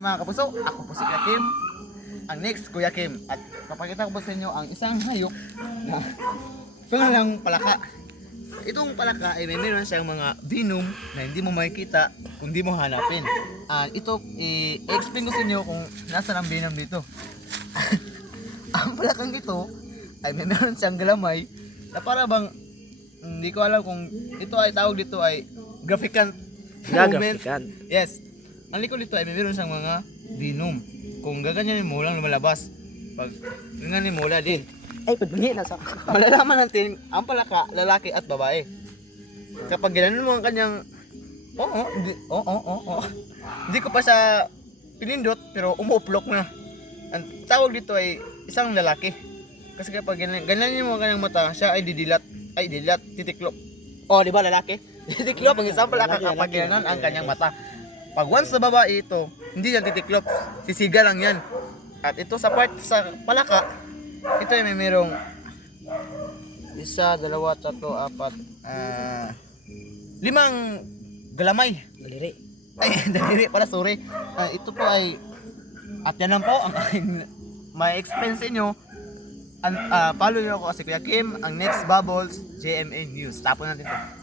Mga kapuso, ako po si Kuya Kim, ang next Kuya Kim. At papakita ko po sa inyo ang isang hayop na pangalang palaka. Itong palaka ay meron siyang mga venom na hindi mo makikita kung di mo hanapin. Ito, i-explain ko sa inyo kung nasa ang venom dito. Ang palakang ito ay meron siyang galamay na para bang, hindi ko alam kung ito ay tawag dito ay graficant movement. Yes. Ang likod dito ay meron siyang mga venom. Kung gaganyanin mo lang lumalabas. Pag gaganyanin mo wala din. Ay, pagbangi na sa Malalaman natin ang palaka, lalaki at babae. Kapag ginanon mo ang kanyang Hindi ko pa siya pinindot pero umuuplok na. Ang tawag dito ay isang lalaki. Kasi kapag gananin mo ang kanyang mata, siya ay didilat, titiklop. Oh, di ba lalaki? Titiklop ang isang palaka kapag ginanon ang kanyang mata. Pag once na babae ito, hindi yan titiklop, sisiga lang yan. At ito sa part sa palaka, ito ay may merong 1, 2, 3, 4, 5 galamay. daliri. Ay, daliri pala, sorry. Ito po ay, at yan lang po ang aking may expense inyo. Follow nyo ako kasi Kuya Kim, ang next Bubbles, JMA News. Tapon natin to.